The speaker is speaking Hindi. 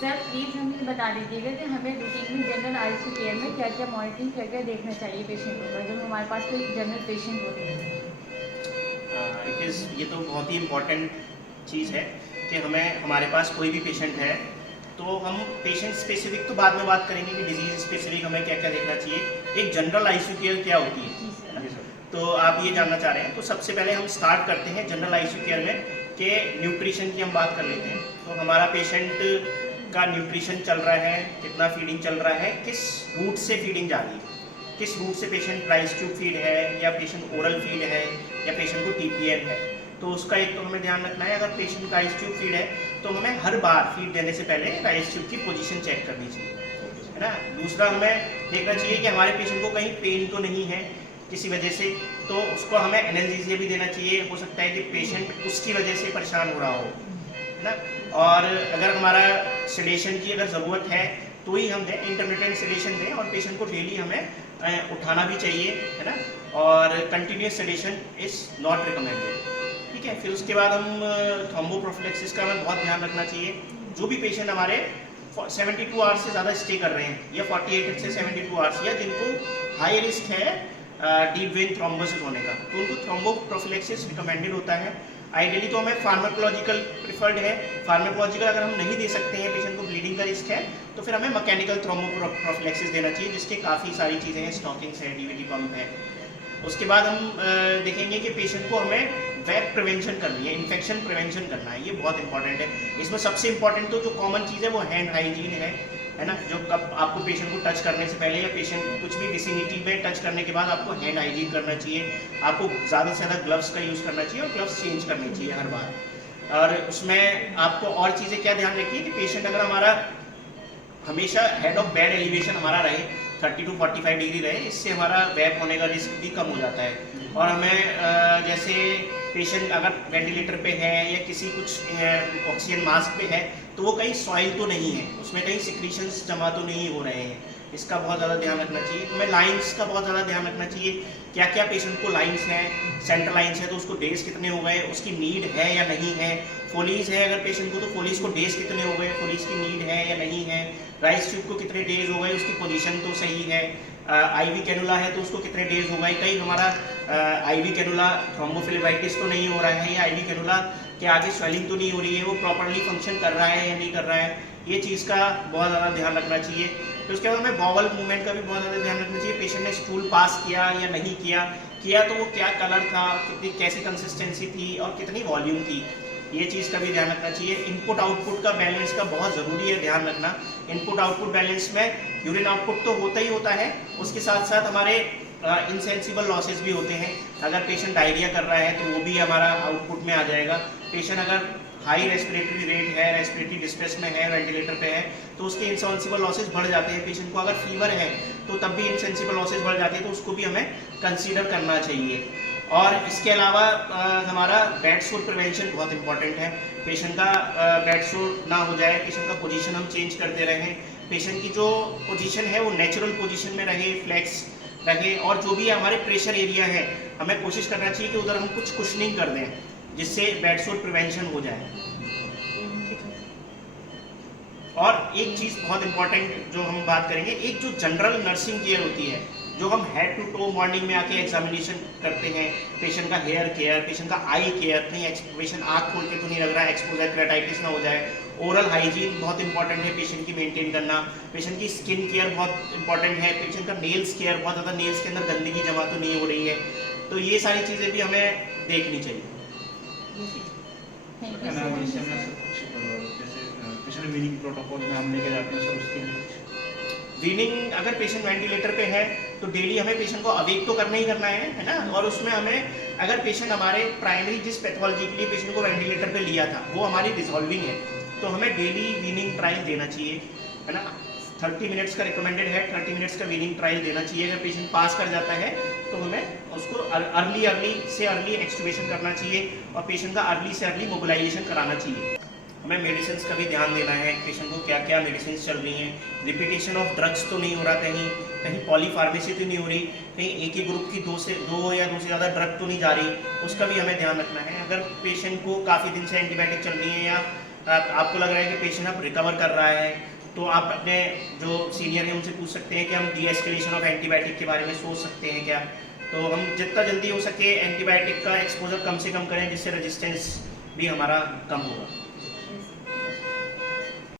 सर प्लीज़ हमें बता दीजिएगा कि हमें रूटीन में जनरल आईसीयू केयर में क्या क्या मॉनिटरिंग क्या क्या देखना चाहिए पेशेंट को जब हमारे पास कोई जनरल पेशेंट होते हैं। ये तो बहुत ही इम्पोर्टेंट चीज़ है कि हमें हमारे पास कोई भी पेशेंट है तो हम पेशेंट स्पेसिफिक तो बाद में बात करेंगे कि डिजीज स्पेसिफिक हमें क्या क्या देखना चाहिए। एक जनरल आईसीयू केयर क्या होती है तो आप ये जानना चाह रहे हैं। तो सबसे पहले हम स्टार्ट करते हैं जनरल आईसीयू केयर में कि न्यूट्रिशन की हम बात कर लेते हैं। तो हमारा पेशेंट का न्यूट्रिशन चल रहा है, कितना फीडिंग चल रहा है, किस रूट से फीडिंग जा रही है, किस रूट से पेशेंट राइस ट्यूब फीड है या पेशेंट ओरल फीड है या पेशेंट को टीपीएम है। तो उसका एक तो हमें ध्यान रखना है। अगर पेशेंट राइस ट्यूब फीड है तो हमें हर बार फीड देने से पहले राइस ट्यूब की पोजीशन चेक करनी चाहिए, है ना। दूसरा हमें देखना चाहिए कि हमारे पेशेंट को कहीं पेन तो नहीं है किसी वजह से, तो उसको हमें एनाल्जेसिया भी देना चाहिए। हो सकता है कि पेशेंट उसकी वजह से परेशान हो रहा हो, है ना। और अगर हमारा सेडेशन की अगर ज़रूरत है तो ही हम दें, इंटरमिटेंट सेडेशन दें। और पेशेंट को डेली हमें उठाना भी चाहिए, है ना। और continuous sedation is not recommended, ठीक है। फिर उसके बाद हम थ्रोम्बोप्रोफिलैक्सिस का हमें बहुत ध्यान रखना चाहिए। जो भी पेशेंट हमारे 72 आवर्स से ज़्यादा स्टे कर रहे हैं या 48 से 72 आवर्स या जिनको हाई रिस्क है डीप वेन थ्रोम्बोसिस होने का, तो उनको थ्रोम्बोप्रोफिलैक्सिस रिकमेंडेड होता है। आइडियली तो हमें फार्माकोलॉजिकल प्रिफर्ड है। फार्माकोलॉजिकल अगर हम नहीं दे सकते हैं, पेशेंट को ब्लीडिंग का रिस्क है, तो फिर हमें मैकेनिकल थ्रोम्बोप्रोफिलैक्सिस देना चाहिए, जिसके काफ़ी सारी चीज़ें हैं, स्टॉकिंग्स है, डीवीडी पंप है। उसके बाद हम देखेंगे कि पेशेंट को हमें वेब प्रिवेंशन करनी है, इन्फेक्शन प्रिवेंशन करना है। ये बहुत इंपॉर्टेंट है। इसमें सबसे इंपॉर्टेंट तो जो कॉमन चीज़ है वो हैंड हाइजीन है ना। जो कब आपको पेशेंट को टच करने से पहले या पेशेंट कुछ भी विसिनिटी में टच करने के बाद आपको हैंड हाइजीन करना चाहिए। आपको ज़्यादा से ज़्यादा ग्लव्स का यूज़ करना चाहिए और ग्लव्स चेंज करने चाहिए हर बार। और उसमें आपको और चीज़ें क्या ध्यान रखिए कि पेशेंट अगर हमारा हमेशा हेड ऑफ बेड एलिवेशन हमारा रहे 30 to 45 डिग्री रहे, इससे हमारा वेब होने का रिस्क भी कम हो जाता है। और हमें जैसे पेशेंट अगर वेंटिलेटर पे है या किसी कुछ ऑक्सीजन मास्क पे है तो वो कहीं सॉइल तो नहीं है, उसमें कहीं सिक्रीशंस जमा तो नहीं हो रहे हैं, इसका बहुत ज़्यादा ध्यान रखना चाहिए। हमें लाइंस का बहुत ज़्यादा ध्यान रखना चाहिए। क्या क्या पेशेंट को लाइंस हैं, सेंट्रल लाइंस है तो उसको डेज कितने हो गए, उसकी नीड है या नहीं है। फोलीज है अगर पेशेंट को तो फोलीज को डेज कितने हो गए, फोलीज की नीड है या नहीं है। राइस ट्यूब को कितने डेज हो गए, उसकी पोजीशन तो सही है। आईवी कैनुला है तो उसको कितने डेज हो गए, कहीं हमारा आईवी कैनुला थ्रोम्बोफिलेबाइटिस तो नहीं हो रहा है या आईवी कैनुला के आगे स्वेलिंग तो नहीं हो रही है, वो प्रॉपरली फंक्शन कर रहा है या नहीं कर रहा है। ये चीज़ का बहुत ज़्यादा ध्यान रखना चाहिए। तो उसके बाद हमें बॉवल मूवमेंट का भी बहुत ज़्यादा ध्यान रखना चाहिए। पेशेंट ने स्टूल पास किया या नहीं किया तो वो क्या कलर था, कितनी कैसी कंसिस्टेंसी थी और कितनी वॉल्यूम थी, ये चीज़ का भी ध्यान रखना चाहिए। इनपुट आउटपुट का बैलेंस का बहुत ज़रूरी है ध्यान रखना। इनपुट आउटपुट बैलेंस में यूरिन आउटपुट तो होता ही होता है, उसके साथ साथ हमारे इनसेंसिबल लॉसेस भी होते हैं। अगर पेशेंट डायरिया कर रहा है तो वो भी हमारा आउटपुट में आ जाएगा। पेशेंट अगर हाई रेस्पिरेटरी रेट है, रेस्पिरेटरी डिस्ट्रेस में है, वेंटिलेटर पे है, तो उसके इनसेंसिबल लॉसेस बढ़ जाते हैं। पेशेंट को अगर फीवर है तो तब भी इनसेंसिबल लॉसेस बढ़ जाते हैं, तो उसको भी हमें कंसीडर करना चाहिए। और इसके अलावा हमारा बेड सोर प्रिवेंशन बहुत इंपॉर्टेंट है। पेशेंट का बेड सोर ना हो जाए, पेशेंट का पोजीशन हम चेंज करते रहें, पेशेंट की जो पोजीशन है वो नेचुरल पोजीशन में रहे, फ्लेक्स रहे। और जो भी हमारे प्रेशर एरिया है हमें कोशिश करना चाहिए कि उधर हम कुछ कुशनिंग कर दें, जिससे बेड सोर प्रिवेंशन हो जाए। और एक चीज़ बहुत इंपॉर्टेंट जो हम बात करेंगे, एक जो जनरल नर्सिंग केयर होती है, जो हम हेड टू टो मॉर्निंग में आके एग्जामिनेशन करते हैं, पेशेंट का हेयर केयर, पेशेंट का आई केयर, कहीं पेशेंट आँख खोल के तो नहीं लग रहा है, एक्सपोजर केराटाइटिस ना हो जाए। ओरल हाइजीन बहुत इंपॉर्टेंट है पेशेंट की मेंटेन करना। पेशेंट की स्किन केयर बहुत इंपॉर्टेंट है। पेशेंट का नेल्स केयर, बहुत ज़्यादा नेल्स के अंदर गंदगी जमा तो नहीं हो रही है। तो ये सारी चीज़ें भी हमें देखनी चाहिए। वीनिंग प्रोटोकॉल में हम लेके जाते हैं सर, उसके लिए वीनिंग अगर पेशेंट वेंटिलेटर पे है तो डेली हमें पेशेंट को अवेक तो करना ही करना है ना। और उसमें हमें अगर पेशेंट हमारे प्राइमरी जिस पैथोलॉजी के लिए पेशेंट को वेंटिलेटर पे लिया था वो हमारी रिजॉल्विंग है, तो हमें डेली वीनिंग ट्रायल देना चाहिए, है ना। 30 मिनट्स का रिकमेंडेड है, 30 मिनट्स का वीनिंग ट्रायल देना चाहिए। अगर पेशेंट पास कर जाता है तो हमें उसको अर्ली से अर्ली एक्सट्यूबेशन करना चाहिए और पेशेंट का अर्ली से अर्ली मोबिलाइजेशन कराना चाहिए। हमें मेडिसिन का भी ध्यान देना है, पेशेंट को क्या क्या मेडिसिन चल रही हैं, रिपीटेशन ऑफ ड्रग्स तो नहीं हो रहा, कहीं पॉलीफार्मेसी तो नहीं हो रही, कहीं एक ही ग्रुप की दो या दो से ज़्यादा ड्रग तो नहीं जा रही, उसका भी हमें ध्यान रखना है। अगर पेशेंट को काफ़ी दिन से एंटीबायोटिक चल रही है या आपको लग रहा है कि पेशेंट अब रिकवर कर रहा है, तो आप अपने जो सीनियर हैं उनसे पूछ सकते हैं कि हम डी एस्केलेशन ऑफ एंटीबायोटिक के बारे में सोच सकते हैं क्या। तो हम जितना जल्दी हो सके एंटीबायोटिक का एक्सपोजर कम से कम करें, जिससे रेजिस्टेंस भी हमारा कम होगा।